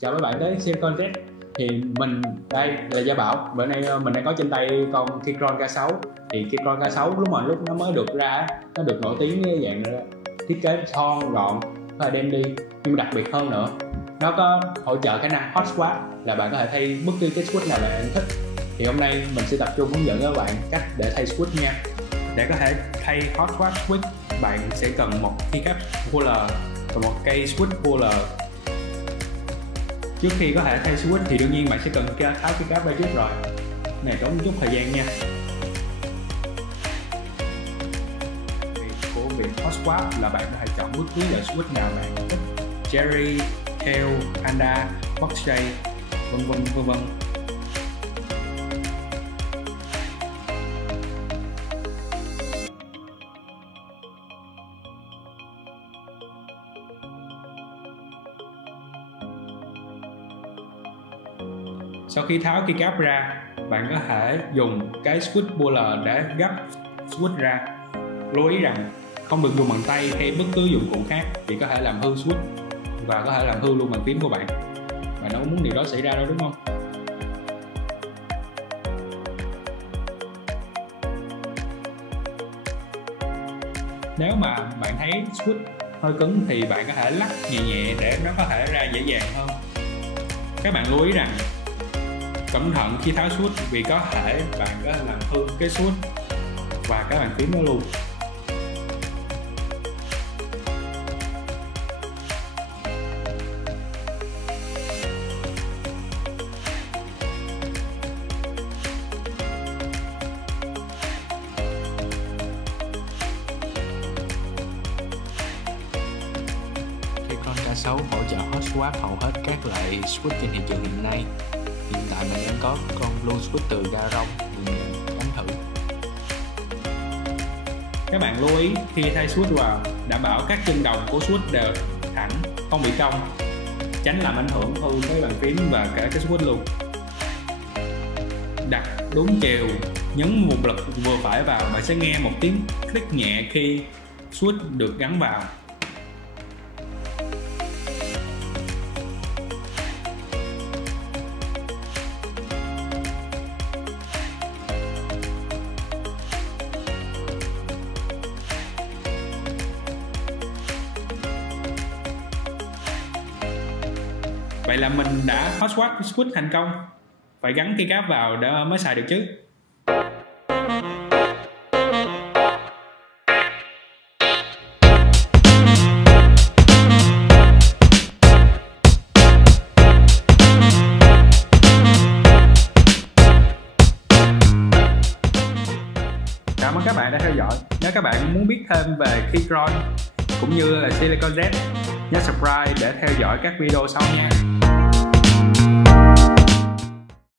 Chào mấy bạn tới Silicon Z. Thì mình đây là Gia Bảo. Bữa nay mình đang có trên tay con Keychron K6. Thì Keychron K6 lúc nó mới được ra, nó được nổi tiếng với dạng thiết kế thon gọn và đem đi, nhưng đặc biệt hơn nữa, nó có hỗ trợ khả năng hot swap, là bạn có thể thay bất kỳ cái switch nào bạn thích. Thì hôm nay mình sẽ tập trung hướng dẫn các bạn cách để thay switch nha. Để có thể thay hot swap switch, bạn sẽ cần một keycap puller và một cây switch puller. Trước khi có thể thay switch thì đương nhiên bạn sẽ cần tháo keycap ra trước rồi. Này tốn chút thời gian nha. Việc của việc hot swap là bạn có thể chọn bất cứ loại switch nào bạn thích: Cherry, Kale, Panda, Boxjay, vân vân. Sau khi tháo keycap ra, bạn có thể dùng cái switch puller để gấp switch ra. Lưu ý rằng không được dùng bằng tay hay bất cứ dụng cụ khác, vì có thể làm hư switch và có thể làm hư luôn bàn phím của bạn. Bạn đâu có muốn điều đó xảy ra đâu, đúng không? Nếu mà bạn thấy switch hơi cứng thì bạn có thể lắc nhẹ nhẹ để nó có thể ra dễ dàng hơn. Các bạn lưu ý rằng cẩn thận khi tháo switch, vì có thể bạn có làm hư cái switch và cái bàn phím đó luôn. Keychron K6 hỗ trợ hot swap hầu hết các loại switch trên thị trường hiện nay. Hiện tại mình đang có con blue switch từ Garon, mình bấm thử. Các bạn lưu ý khi thay switch vào, đảm bảo các chân đồng của switch đều thẳng, không bị cong, tránh làm ảnh hưởng hư cái bàn phím và cả cái switch luôn. Đặt đúng chiều, nhấn một lực vừa phải vào, bạn sẽ nghe một tiếng click nhẹ khi switch được gắn vào. Vậy là mình đã hot swap switch thành công. Phải gắn keycap vào để mới xài được chứ. Cảm ơn các bạn đã theo dõi. Nếu các bạn muốn biết thêm về Keychron cũng như là Silicon Z, nhớ subscribe để theo dõi các video sau nha.